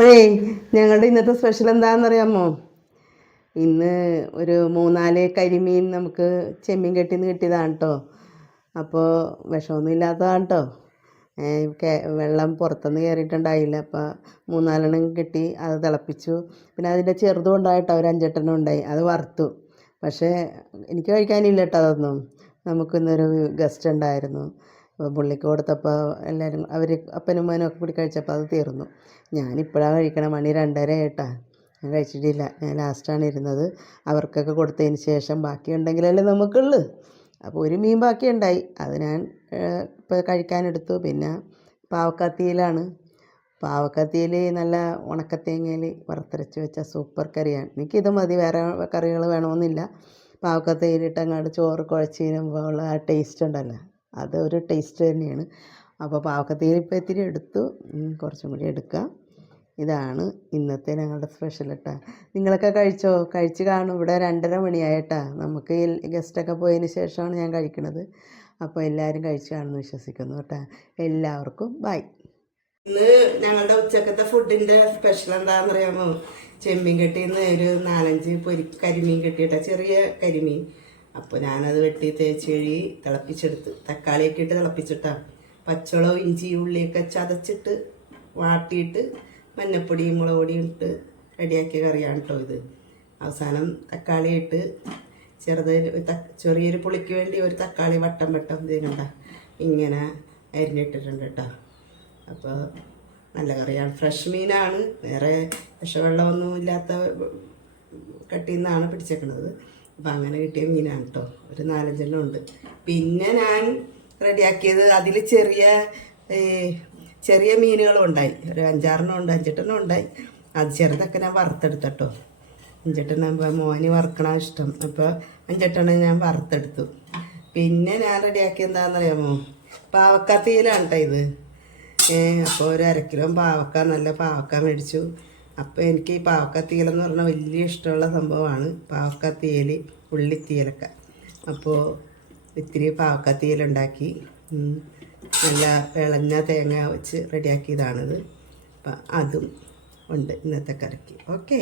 അപ്പോഴേ ഞങ്ങളുടെ ഇന്നത്തെ സ്പെഷ്യൽ എന്താണെന്നറിയാമോ? ഇന്ന് ഒരു മൂന്നാൽ കരിമീൻ നമുക്ക് ചെമ്മീൻ കെട്ടിന്ന് കിട്ടിയതാണ് കേട്ടോ അപ്പോൾ വിഷമൊന്നും ഇല്ലാത്തതാണ് കേട്ടോ വെള്ളം പുറത്തുനിന്ന് കയറിയിട്ടുണ്ടായില്ല അപ്പോൾ മൂന്നാലെണ്ണം കിട്ടി അത് തിളപ്പിച്ചു. പിന്നെ അതിന്റെ ചെറുതും ഉണ്ടായിട്ടോ ഒരു അഞ്ചെട്ടെണ്ണം ഉണ്ടായി. അത് വറുത്തു. പക്ഷേ എനിക്ക് കഴിക്കാനില്ല കേട്ടോ അതൊന്നും. നമുക്കിന്നൊരു ഗസ്റ്റ് ഉണ്ടായിരുന്നു. അപ്പോൾ പുള്ളിക്ക് കൊടുത്തപ്പോൾ എല്ലാവരും അവർ അപ്പനും മോനും ഒക്കെ കൂടി കഴിച്ചപ്പോൾ അത് തീർന്നു. ഞാനിപ്പോഴാണ് കഴിക്കണം? മണി രണ്ടര ആയിട്ടാ. ഞാൻ കഴിച്ചിട്ടില്ല. ഞാൻ ലാസ്റ്റാണ് ഇരുന്നത്. അവർക്കൊക്കെ കൊടുത്തതിന് ശേഷം ബാക്കി ഉണ്ടെങ്കിലല്ലേ നമുക്കുള്ളൂ. അപ്പോൾ ഒരു മീൻ ബാക്കി ഉണ്ടായി അത് ഞാൻ ഇപ്പോൾ കഴിക്കാനെടുത്തു. പിന്നെ പാവക്കത്തിയിലാണ്. പാവക്കത്തിയിൽ നല്ല ഉണക്കത്തേങ്ങയിൽ വറുത്തരച്ച് വെച്ച സൂപ്പർ കറിയാണ്. എനിക്കിത് മതി. വേറെ കറികൾ വേണമെന്നില്ല. പാവക്കത്തിയിലിട്ട് അങ്ങോട്ട് ചോറ് കുഴച്ച് കഴിയുമ്പോൾ ഉള്ള ആ ടേസ്റ്റ് ഉണ്ടല്ലോ. അത് ഒരു ടേസ്റ്റ് തന്നെയാണ്. അപ്പോൾ പാവക്കത്തിയിൽ ഇപ്പോൾ ഇത്തിരി എടുത്തു. കുറച്ചും കൂടി എടുക്കാം. ഇതാണ് ഇന്നത്തെ ഞങ്ങളുടെ സ്പെഷ്യൽ കേട്ടോ നിങ്ങളൊക്കെ കഴിച്ചോ? കഴിച്ച് കാണും. ഇവിടെ രണ്ടര മണിയായിട്ടാ. നമുക്ക് ഗസ്റ്റൊക്കെ പോയതിന് ശേഷമാണ് ഞാൻ കഴിക്കുന്നത് അപ്പോൾ എല്ലാവരും കഴിച്ച് കാണുമെന്ന് വിശ്വസിക്കുന്നു കേട്ടോ. എല്ലാവർക്കും ബൈ ഇന്ന് ഞങ്ങളുടെ ഉച്ചക്കത്തെ ഫുഡിന്റെ സ്പെഷ്യൽ എന്താണെന്ന് അറിയാമോ ചെമ്മീൻ കെട്ടിന്ന് ഒരു നാലഞ്ച് പൊരി കരിമീൻ കെട്ടിയിട്ട ചെറിയ കരിമീൻ. അപ്പോൾ ഞാനത് വെട്ടി തേച്ച് കഴുകി തിളപ്പിച്ചെടുത്ത്. തക്കാളിയൊക്കെ ഇട്ട് തിളപ്പിച്ചിട്ടാ. പച്ചളോ ഇഞ്ചി ഉള്ളിയൊക്കെ ചതച്ചിട്ട് വാട്ടിയിട്ട് മഞ്ഞപ്പൊടിയും മുളക് പൊടിയും ഇട്ട് റെഡിയാക്കിയ കറിയാണ് കേട്ടോ ഇത്. അവസാനം തക്കാളി ഇട്ട് ചെറുതൊരു ചെറിയൊരു പുളിക്ക് വേണ്ടി ഒരു തക്കാളി വട്ടം വട്ടം ഇതിനുണ്ട ഇങ്ങനെ അരിഞ്ഞിട്ടിട്ടുണ്ട് കേട്ടോ അപ്പോൾ നല്ല കറിയാണ്. ഫ്രഷ് മീനാണ്. വേറെ വിഷവെള്ളമൊന്നും ഇല്ലാത്ത കട്ടിയിൽ നിന്നാണ് പിടിച്ചേക്കണത്. അപ്പം അങ്ങനെ കിട്ടിയ മീനാണ് കേട്ടോ ഒരു നാലഞ്ചെണ്ണം ഉണ്ട്. പിന്നെ ഞാൻ റെഡിയാക്കിയത് അതിൽ ചെറിയ ചെറിയ മീനുകളും ഉണ്ടായി. ഒരു അഞ്ചാറെണ്ണം ഉണ്ട് അഞ്ചെട്ടെണ്ണം ഉണ്ടായി. അത് ചെറുതൊക്കെ ഞാൻ വറുത്തെടുത്തട്ടോ അഞ്ചെട്ടെണ്ണം ഇപ്പോൾ മോന് വറുക്കണം ഇഷ്ടം. അപ്പോൾ അഞ്ചെട്ടെണ്ണം ഞാൻ വറുത്തെടുത്തു. പിന്നെ ഞാൻ റെഡിയാക്കി എന്താണെന്നറിയാമോ പാവക്കാത്തീലാണ് കേട്ടോ ഇത്. അപ്പോൾ ഒരു അരക്കിലോ കിലോ പാവക്ക നല്ല പാവക്ക മേടിച്ചു. അപ്പോൾ എനിക്ക് ഈ പാവക്കത്തീലെന്ന് പറഞ്ഞാൽ വലിയ ഇഷ്ടമുള്ള സംഭവമാണ്. പാവക്കത്തീയൽ ഉള്ളിത്തീയലൊക്കെ. അപ്പോൾ ഇത്തിരി പാവക്കത്തീയലുണ്ടാക്കി. നല്ല വിളഞ്ഞ തേങ്ങ വെച്ച് റെഡിയാക്കിയതാണിത്. അപ്പം അതും ഉണ്ട് ഇന്നത്തെ കറിക്ക്. ഓക്കെ.